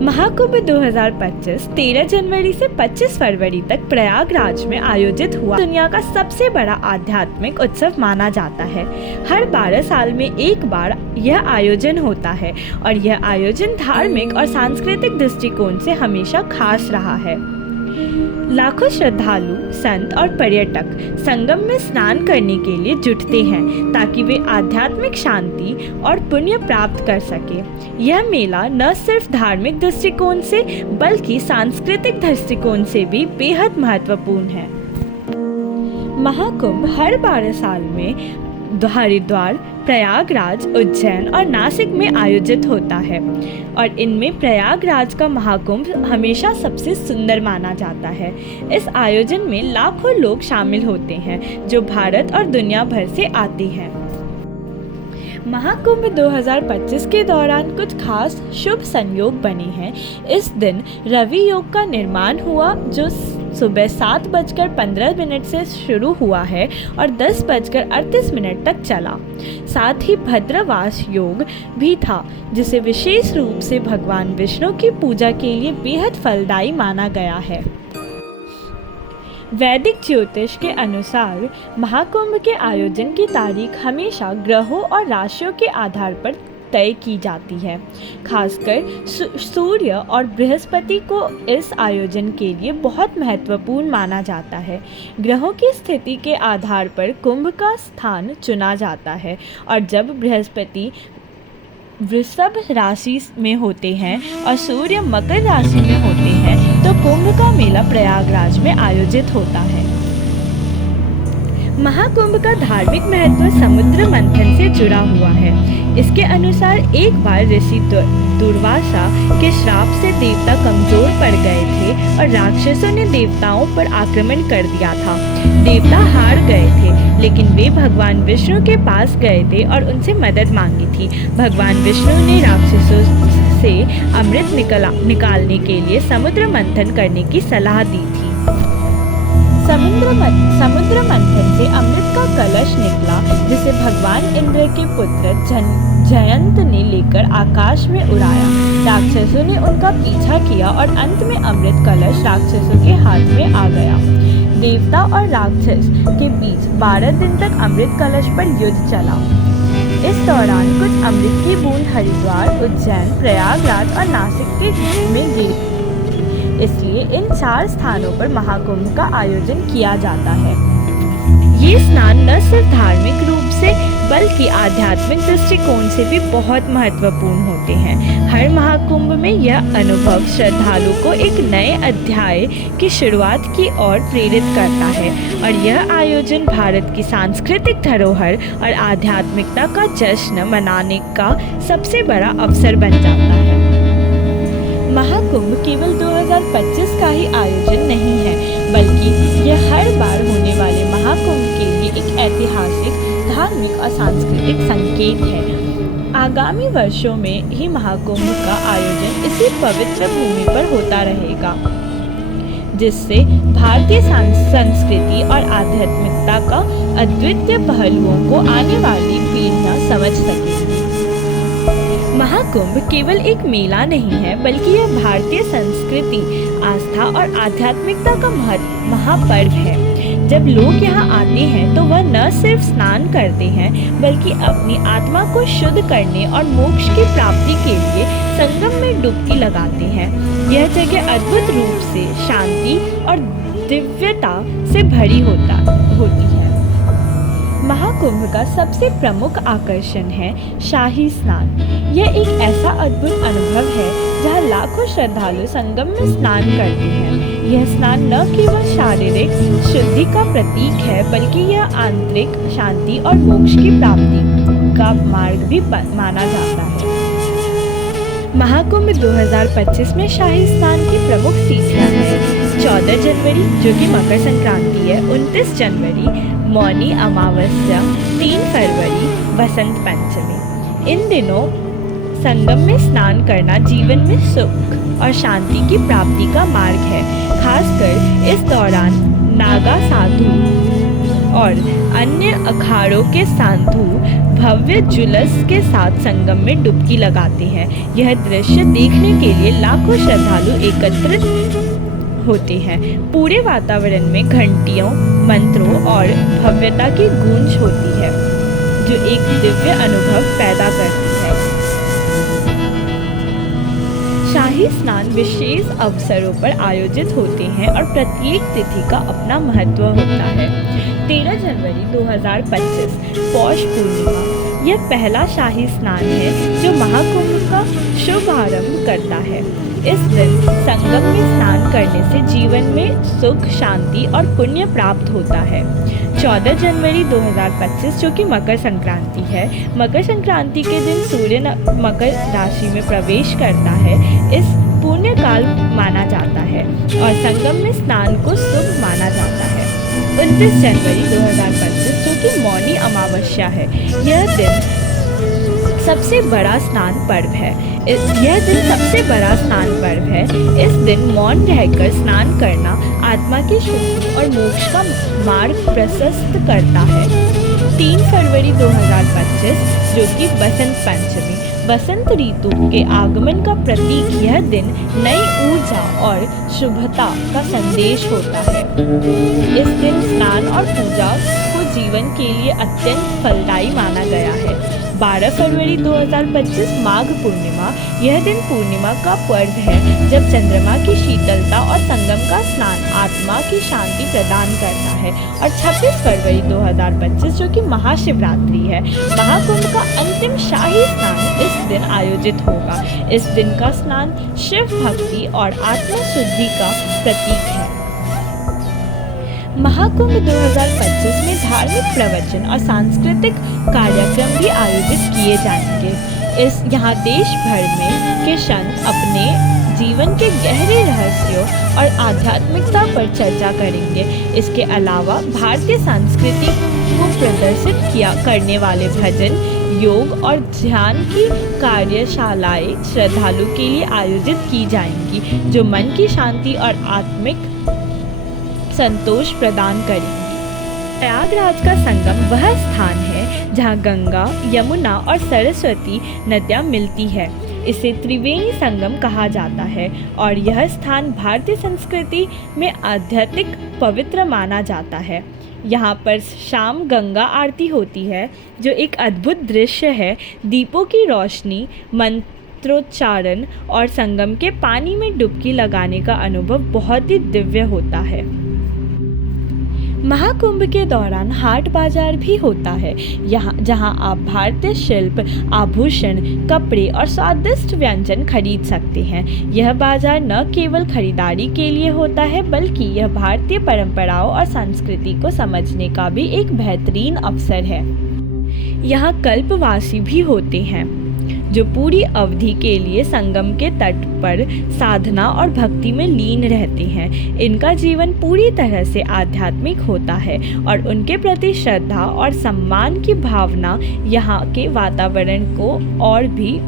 महाकुंभ 2025 13 जनवरी से 25 फरवरी तक प्रयागराज में आयोजित हुआ दुनिया का सबसे बड़ा आध्यात्मिक उत्सव माना जाता है। हर 12 साल में एक बार यह आयोजन होता है और यह आयोजन धार्मिक और सांस्कृतिक दृष्टिकोण से हमेशा खास रहा है। लाखों श्रद्धालु, संत और पर्यटक संगम में स्नान करने के लिए जुटते हैं ताकि वे आध्यात्मिक शांति और पुण्य प्राप्त कर सके। यह मेला न सिर्फ धार्मिक दृष्टिकोण से बल्कि सांस्कृतिक दृष्टिकोण से भी बेहद महत्वपूर्ण है। महाकुंभ हर 12 साल में हरिद्वार, प्रयागराज, उज्जैन और नासिक में आयोजित होता है और इनमें प्रयागराज का महाकुंभ हमेशा सबसे सुंदर माना जाता है। इस आयोजन में लाखों लोग शामिल होते हैं जो भारत और दुनिया भर से आते हैं। महाकुंभ 2025 के दौरान कुछ खास शुभ संयोग बने हैं। इस दिन रवि योग का निर्माण हुआ जो सुबह 7:15 से शुरू हुआ है और 10:38 तक चला। साथ ही भद्रवास योग भी था जिसे विशेष रूप से भगवान विष्णु की पूजा के लिए बेहद फलदायी माना गया है। वैदिक ज्योतिष के अनुसार महाकुंभ के आयोजन की तारीख हमेशा ग्रहों और राशियों के आधार पर तय की जाती है। खासकर सूर्य और बृहस्पति को इस आयोजन के लिए बहुत महत्वपूर्ण माना जाता है। ग्रहों की स्थिति के आधार पर कुंभ का स्थान चुना जाता है और जब बृहस्पति वृषभ राशि में होते हैं और सूर्य मकर राशि में होते हैं तो कुंभ का मेला प्रयागराज में आयोजित होता है। महाकुंभ का धार्मिक महत्व समुद्र मंथन से जुड़ा हुआ है। इसके अनुसार एक बार ऋषि दुर्वासा के श्राप से देवता कमजोर पड़ गए थे और राक्षसों ने देवताओं पर आक्रमण कर दिया था। देवता हार गए थे लेकिन वे भगवान विष्णु के पास गए थे और उनसे मदद मांगी थी। भगवान विष्णु ने राक्षसों से अमृत निकालने के लिए समुद्र मंथन करने की सलाह दी थी। समुद्र मंथन से अमृत का कलश निकला जिसे भगवान इंद्र के पुत्र जयंत ने लेकर आकाश में उड़ाया। राक्षसों ने उनका पीछा किया और अंत में अमृत कलश राक्षसों के हाथ में आ गया। देवता और राक्षस के बीच 12 दिन तक अमृत कलश पर युद्ध चला। इस दौरान कुछ अमृत की बूंद हरिद्वार, उज्जैन, प्रयागराज और नासिक के में गिरी। इसलिए इन 4 स्थानों पर महाकुंभ का आयोजन किया जाता है। ये स्नान न सिर्फ धार्मिक रूप से बल्कि आध्यात्मिक दृष्टिकोण से भी बहुत महत्वपूर्ण होते हैं। हर महाकुंभ में यह अनुभव श्रद्धालु को एक नए अध्याय की शुरुआत की ओर प्रेरित करता है और यह आयोजन भारत की सांस्कृतिक धरोहर और आध्यात्मिकता का जश्न मनाने का सबसे बड़ा अवसर बन जाता है। महाकुंभ केवल 2025 का ही आयोजन नहीं है बल्कि यह हर बार होने वाले महाकुंभ के लिए एक ऐतिहासिक, धार्मिक और सांस्कृतिक संकेत है। आगामी वर्षों में ही महाकुंभ का आयोजन इसी पवित्र भूमि पर होता रहेगा जिससे भारतीय संस्कृति और आध्यात्मिकता का अद्वितीय पहलुओं को आने वाली पीढ़ियां समझ सकेंगी। महाकुंभ केवल एक मेला नहीं है बल्कि यह भारतीय संस्कृति, आस्था और आध्यात्मिकता का महापर्व है। जब लोग यहाँ आते हैं तो वह न सिर्फ स्नान करते हैं बल्कि अपनी आत्मा को शुद्ध करने और मोक्ष की प्राप्ति के लिए संगम में डुबकी लगाते हैं। यह जगह अद्भुत रूप से शांति और दिव्यता से भरी होती है। महाकुंभ का सबसे प्रमुख आकर्षण है शाही स्नान। यह एक ऐसा अद्भुत अनुभव है जहाँ लाखों श्रद्धालु संगम में स्नान करते हैं। यह स्नान न केवल शारीरिक शुद्धि का प्रतीक है बल्कि यह आंतरिक शांति और मोक्ष की प्राप्ति का मार्ग भी माना जाता है। महाकुंभ 2025 में शाही स्नान की प्रमुख तिथियां हैं 14 जनवरी जो कि मकर संक्रांति है, 29 जनवरी मौनी अमावस्या, 3 फरवरी बसंत पंचमी। इन दिनों संगम में स्नान करना जीवन में सुख और शांति की प्राप्ति का मार्ग है। खासकर इस दौरान नागा साधु और अन्य अखाड़ों के साधु भव्य जुलूस के साथ संगम में डुबकी लगाते हैं। यह दृश्य देखने के लिए लाखों श्रद्धालु एकत्रित होते हैं। पूरे वातावरण में घंटियों, मंत्रों और भव्यता की गूंज होती है, जो एक दिव्य अनुभव पैदा करती है। शाही स्नान विशेष अवसरों पर आयोजित होते हैं और प्रत्येक तिथि का अपना महत्व होता है। 13 जनवरी 2025 पौष पूर्णिमा यह पहला शाही स्नान है जो महाकुंभ का शुभारंभ करता है। इस दिन संगम में स्नान करने से जीवन में सुख, शांति और पुण्य प्राप्त होता है। 14 जनवरी 2025 जो कि मकर संक्रांति है। मकर संक्रांति के दिन सूर्य मकर राशि में प्रवेश करता है। इस पुण्य काल माना जाता है और संगम में स्नान को शुभ माना जाता है। 29 जनवरी 2025 जो कि मौनी अमावस्या है। यह दिन सबसे बड़ा स्नान पर्व है। इस दिन मौन रहकर स्नान करना आत्मा की शुद्धि और मोक्ष का मार्ग प्रशस्त करता है। 3 फरवरी 2025 जो कि बसंत पंचमी, बसंत ऋतु के आगमन का प्रतीक, यह दिन नई ऊर्जा और शुभता का संदेश होता है। इस दिन स्नान और पूजा को जीवन के लिए अत्यंत फलदायी माना गया है। 12 फरवरी 2025 माघ पूर्णिमा, यह दिन पूर्णिमा का पर्व है जब चंद्रमा की शीतलता और संगम का स्नान आत्मा की शांति प्रदान करता है। और 26 फरवरी 2025 जो कि महाशिवरात्रि है। महाकुंभ का अंतिम शाही स्नान इस दिन आयोजित होगा। इस दिन का स्नान शिव भक्ति और आत्म शुद्धि का प्रतीक है। महाकुंभ 2025 में धार्मिक प्रवचन और सांस्कृतिक कार्यक्रम भी आयोजित किए जाएंगे। यहाँ देश भर में के संत अपने जीवन के गहरे रहस्यों और आध्यात्मिकता पर चर्चा करेंगे। इसके अलावा भारतीय संस्कृति को प्रदर्शित करने वाले भजन, योग और ध्यान की कार्यशालाएं श्रद्धालु के लिए आयोजित की जाएंगी, जो मन की शांति और आत्मिक संतोष प्रदान करेंगी। प्रयागराज का संगम वह स्थान है जहाँ गंगा, यमुना और सरस्वती नदियाँ मिलती है। इसे त्रिवेणी संगम कहा जाता है और यह स्थान भारतीय संस्कृति में आध्यात्मिक पवित्र माना जाता है। यहाँ पर शाम गंगा आरती होती है, जो एक अद्भुत दृश्य है। दीपों की रोशनी, मंत्रोच्चारण और संगम के पानी में डुबकी लगाने का अनुभव बहुत ही दिव्य होता है। महाकुंभ के दौरान हाट बाजार भी होता है, जहां आप भारतीय शिल्प, आभूषण, कपड़े और स्वादिष्ट व्यंजन खरीद सकते हैं। यह बाजार न केवल खरीदारी के लिए होता है, बल्कि यह भारतीय परंपराओं और संस्कृति को समझने का भी एक बेहतरीन अवसर है। यहाँ कल्पवासी भी होते हैं, जो पूरी अवधि के लिए संगम के तट पर साधना और भक्ति में लीन रहते हैं। इनका जीवन पूरी तरह से आध्यात्मिक होता है और उनके प्रति श्रद्धा और सम्मान की भावना यहाँ के वातावरण को और भी